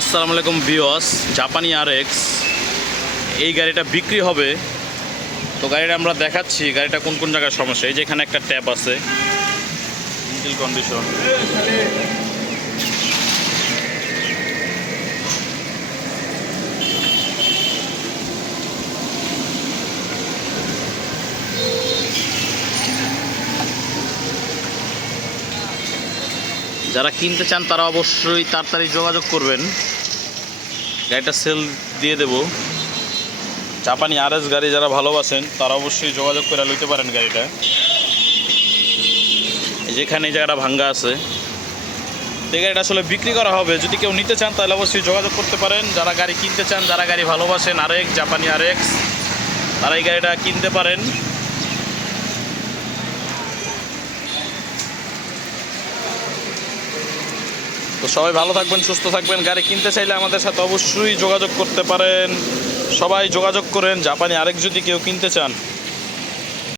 আসসালামু আলাইকুম বিওস জাপানি আর এক্স এই গাড়িটা বিক্রি হবে। তো গাড়িটা আমরা দেখাচ্ছি, গাড়িটা কোন কোন জায়গায় সমস্যা? এই যে এখানে একটা ট্যাপ আছে। ইঞ্জিল কন্ডিশন যারা কিনতে চান, তারা অবশ্যই তাড়াতাড়ি যোগাযোগ করবেন। গাড়িটা সেল দিয়ে দেব। জাপানি আর এস গাড়ি যারা ভালোবাসেন, তারা অবশ্যই যোগাযোগ করে লইতে পারেন গাড়িটা। যেখানে জায়গাটা ভাঙ্গা আছে। এই গাড়িটা আসলে বিক্রি করা হবে। যদি কেউ নিতে চান, তাহলে অবশ্যই যোগাযোগ করতে পারেন। যারা গাড়ি কিনতে চান, যারা গাড়ি ভালোবাসেন, আর এক জাপানি আর তারা এই গাড়িটা কিনতে পারেন। তো সবাই ভালো থাকবেন, সুস্থ থাকবেন। গাড়ি কিনতে চাইলে আমাদের সাথে অবশ্যই যোগাযোগ করতে পারেন। সবাই যোগাযোগ করেন। জাপানি আরেক যদি কেউ কিনতে চান